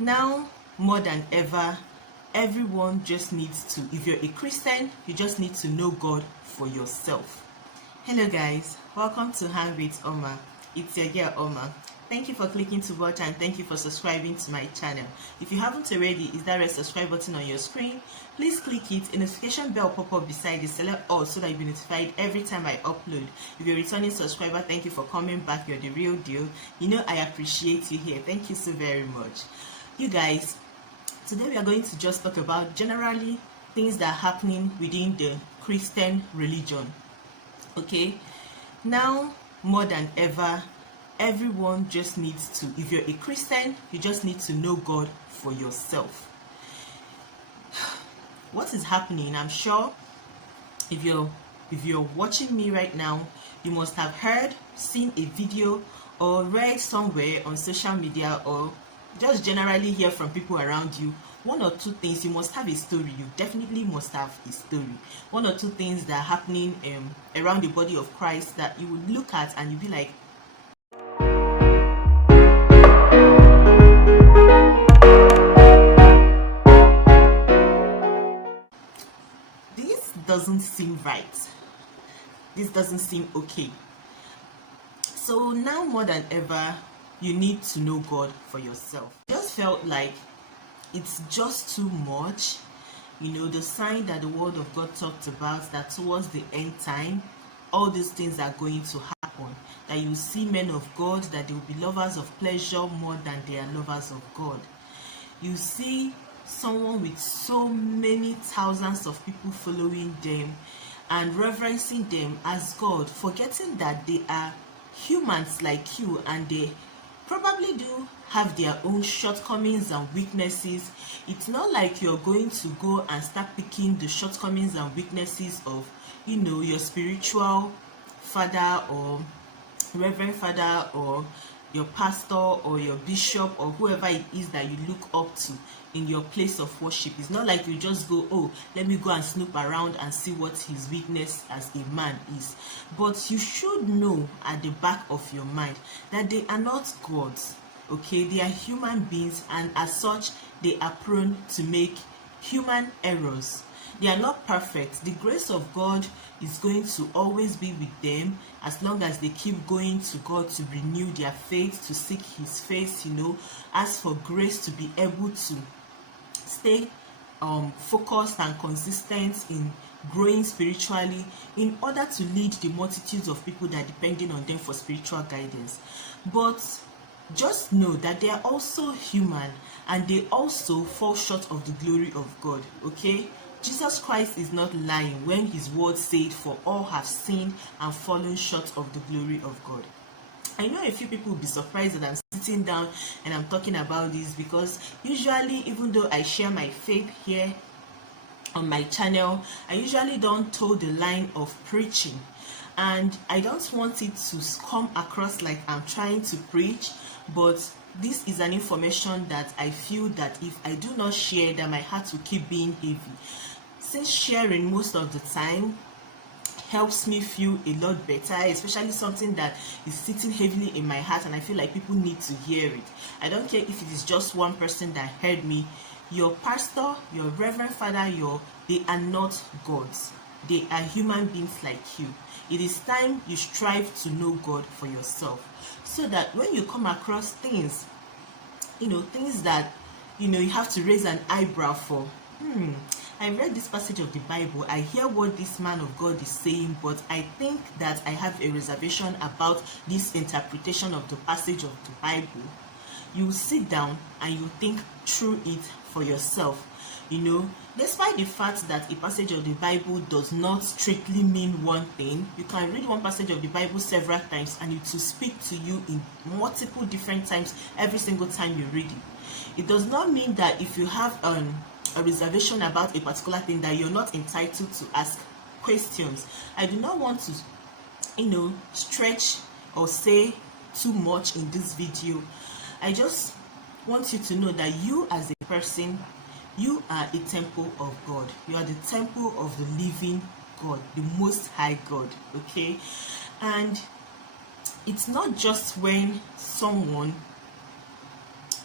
Now more than ever, everyone just needs to, if you're a Christian, you just need to know God for yourself. Hello guys, welcome to Hang with Oma. It's your girl Oma. Thank you for clicking to watch and thank you for subscribing to my channel. If you haven't already, is there a subscribe button on your screen? Please click it. A notification bell pop up beside the select all so that you'll be notified every time I upload. If you're a returning subscriber, thank you for coming back. You're the real deal. You know I appreciate you here. Thank you so very much. You guys, today we are going to just talk about generally things that are happening within the Christian religion. Okay, now more than ever, everyone just needs to, if you're a Christian, you just need to know God for yourself. What is happening? I'm sure if you're watching me right now, you must have heard, seen a video, or read somewhere on social media, or just generally hear from people around you. One or two things, you must have a story. You definitely must have a story. One or two things that are happening around the body of Christ that you would look at and you'd be like, this doesn't seem right. This doesn't seem okay. So now more than ever, you need to know God for yourself. I just felt like it's just too much. You know, the sign that the word of God talked about, that towards the end time, all these things are going to happen. That you see men of God, that they will be lovers of pleasure more than they are lovers of God. You see someone with so many thousands of people following them and reverencing them as God, forgetting that they are humans like you and they probably do have their own shortcomings and weaknesses. It's not like you're going to go and start picking the shortcomings and weaknesses of, you know, your spiritual father or reverend father or your pastor or your bishop or whoever it is that you look up to in your place of worship. It's not like you just go, oh, let me go and snoop around and see what his weakness as a man is. But you should know at the back of your mind that they are not gods, okay? They are human beings, and as such, they are prone to make human errors. They are not perfect. The grace of God is going to always be with them as long as they keep going to God to renew their faith, to seek his face, you know, ask for grace to be able to stay focused and consistent in growing spiritually in order to lead the multitudes of people that are depending on them for spiritual guidance. But just know that they are also human and they also fall short of the glory of God, okay? Jesus Christ is not lying when his word said, for all have sinned and fallen short of the glory of God. I know a few people will be surprised that I'm sitting down and I'm talking about this, because usually, even though I share my faith here on my channel, I usually don't toe the line of preaching, and I don't want it to come across like I'm trying to preach, but this is an information that I feel that if I do not share, that my heart will keep being heavy. Since sharing most of the time helps me feel a lot better, especially something that is sitting heavily in my heart and I feel like people need to hear it. I don't care if it is just one person that heard me. Your pastor, your reverend father, they are not gods. They are human beings like you. It is time you strive to know God for yourself, so that when you come across things, you know, things that, you know, you have to raise an eyebrow for. I read this passage of the Bible, I hear what this man of God is saying, but I think that I have a reservation about this interpretation of the passage of the Bible. You sit down and you think through it for yourself. You know, despite the fact that a passage of the Bible does not strictly mean one thing, you can read one passage of the Bible several times and it will speak to you in multiple different times every single time you read it. It does not mean that if you have a reservation about a particular thing that you're not entitled to ask questions. I do not want to, you know, stretch or say too much in this video. I just want you to know that you as a person, you are a temple of God. You are the temple of the living God, the Most High God, okay? And it's not just when someone,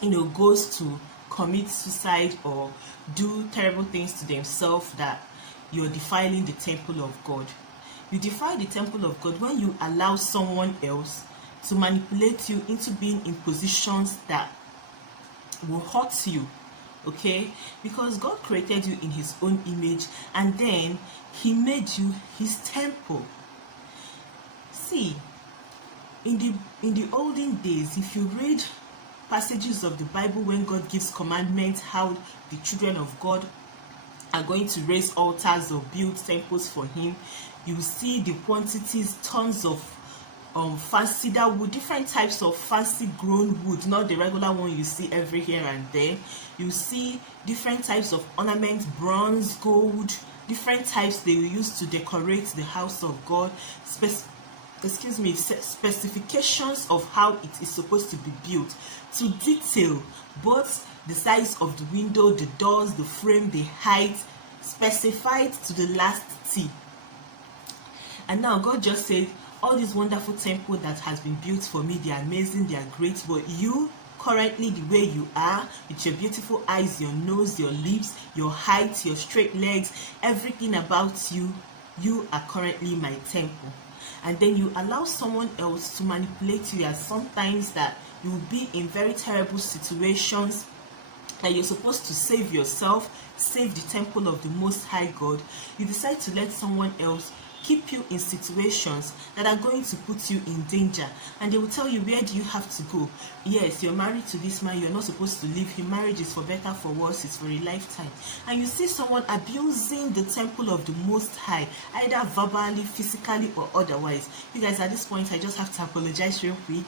you know, goes to commit suicide or do terrible things to themselves that you're defiling the temple of God. You defile the temple of God when you allow someone else to manipulate you into being in positions that will hurt you, okay? Because God created you in his own image, and then he made you his temple. See, in the olden days, if you read passages of the Bible when God gives commandments how the children of God are going to raise altars or build temples for him, you see the quantities, tons of fancy cedar wood, different types of fancy grown wood, not the regular one you see every here and there. You see different types of ornaments, bronze, gold, different types they use to decorate the house of God. Specifications of how it is supposed to be built, to detail both the size of the window, the doors, the frame, the height, specified to the last T. And now God just said, all this wonderful temple that has been built for me, they are amazing, they are great, but you currently, the way you are, with your beautiful eyes, your nose, your lips, your height, your straight legs, everything about you, you are currently my temple. And then you allow someone else to manipulate you, as sometimes that you will be in very terrible situations that you're supposed to save yourself, save the temple of the Most High God. You decide to let someone else keep you in situations that are going to put you in danger, and they will tell you, where do you have to go? Yes, you're married to this man, you're not supposed to leave him. Marriage is for better, for worse, it's for a lifetime. And you see someone abusing the temple of the Most High, either verbally, physically, or otherwise. You guys, at this point, I just have to apologize real quick.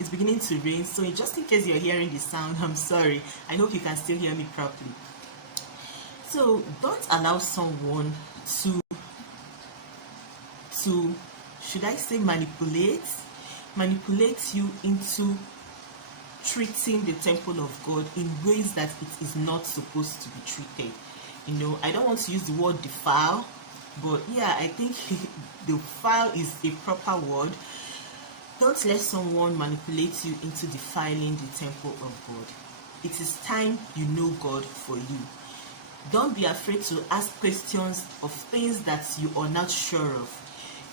It's beginning to rain, so just in case you're hearing the sound, I'm sorry. I hope you can still hear me properly. So don't allow someone to should I say manipulate you into treating the temple of God in ways that it is not supposed to be treated. You know, I don't want to use the word defile, but yeah, I think defile is a proper word. Don't let someone manipulate you into defiling the temple of God. It is time you know God for you. Don't be afraid to ask questions of things that you are not sure of.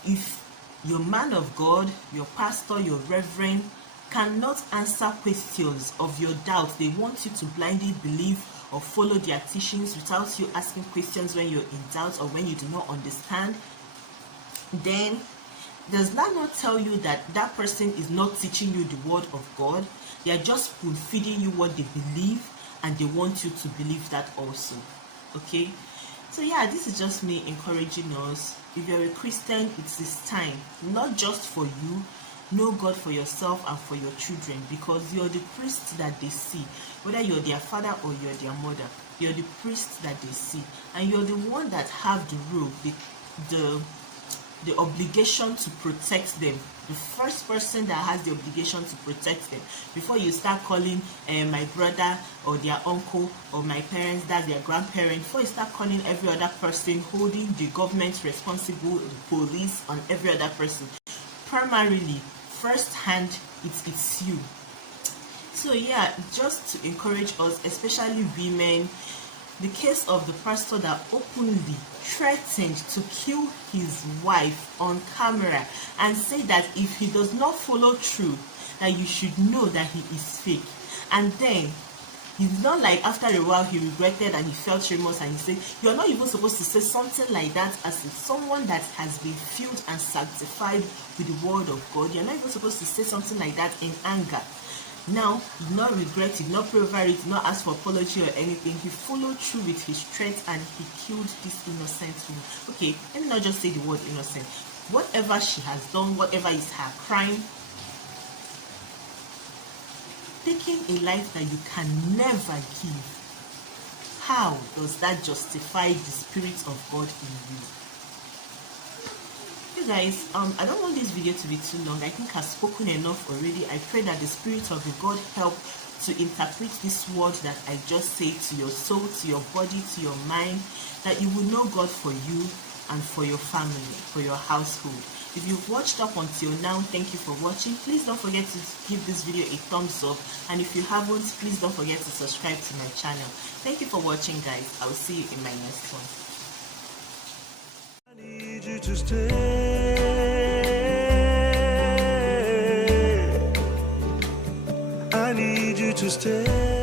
If your man of God, your pastor, your reverend cannot answer questions of your doubt, they want you to blindly believe or follow their teachings without you asking questions when you're in doubt or when you do not understand, then does that not tell you that that person is not teaching you the word of God? They are just spoon feeding you what they believe, and they want you to believe that also. Okay? So yeah, this is just me encouraging us. If you're a Christian, it is time, not just for you, know God for yourself and for your children, because you're the priest that they see. Whether you're their father or you're their mother, you're the priest that they see, and you're the one that have the role, the obligation to protect them. The first person that has the obligation to protect them. Before you start calling my brother or their uncle or my parents, that's their grandparent, before you start calling every other person, holding the government responsible, the police, on every other person, primarily, first hand, it's you. So yeah, just to encourage us, especially women, the case of the pastor that openly threatened to kill his wife on camera and say that if he does not follow through, that you should know that he is fake. And then he's not like, after a while he regretted and he felt remorse and he said, you're not even supposed to say something like that as someone that has been filled and sanctified with the word of God. You're not even supposed to say something like that in anger. Now, he did not regret, he did not pray over it, he did not ask for apology or anything. He followed through with his threat and he killed this innocent woman. Okay, let me not just say the word innocent. Whatever she has done, whatever is her crime, taking a life that you can never give, how does that justify the Spirit of God in you? You guys, I don't want this video to be too long. I think I've spoken enough already. I pray that the Spirit of the God help to interpret this word that I just say to your soul, to your body, to your mind, that you will know God for you and for your family, for your household. If you've watched up until now, thank you for watching. Please don't forget to give this video a thumbs up, and if you haven't, please don't forget to subscribe to my channel. Thank you for watching, guys. I will see you in my next one. I need you to stay. I need you to stay.